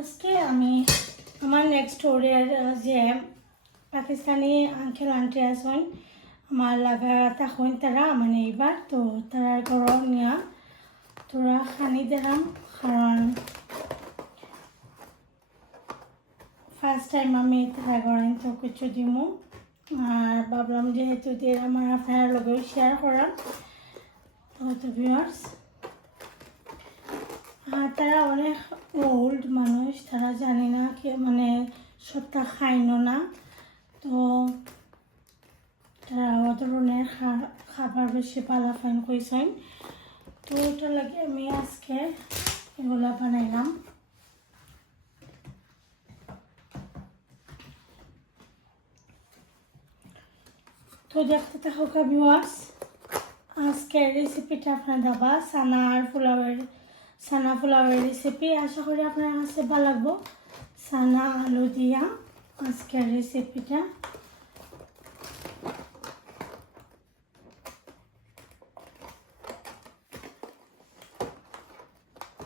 আজকে আমি আমার নেক্সট ওরিয়ার যে পাকিস্তানি আঙ্কেল আন্টি আছেন, আমার লাগা তখন তারা মানে এইবার, তো তারা ঘর নিয়া, তোরা খানি দিলাম কারণ ফার্স্ট টাইম আমি তারা ঘরে তো কিছু দিমু, আর ভাবলাম যেহেতু দিয়ে আমার আপনার লগেও শেয়ার করাম তো তো ভিউয়ার্স আর তারা অনেক ওল্ড মানুষ মানে সবটা খাইনো না। তো তারা ধরনের খাবার বেশি পালাফাইন কইছেন। তো ওটা লাগে আমি আজকে এগুলা বানাইলাম। তো দেখতে থাকুক ভিউয়ার্স আজকের রেসিপিটা আপনার দাবা সানা আর পোলাওয়ের সানা পোলাওয়ের রেসিপি আশা করি আপনার কাছে ভালো লাগবো। সানা আলু দিয়া আজকের রেসিপিটা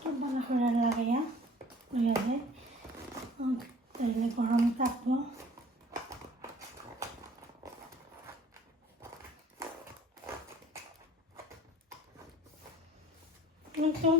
খুব ভালো করে লাগাইয়া হয়ে যায় তাইলে গরম থাকব কিন্তু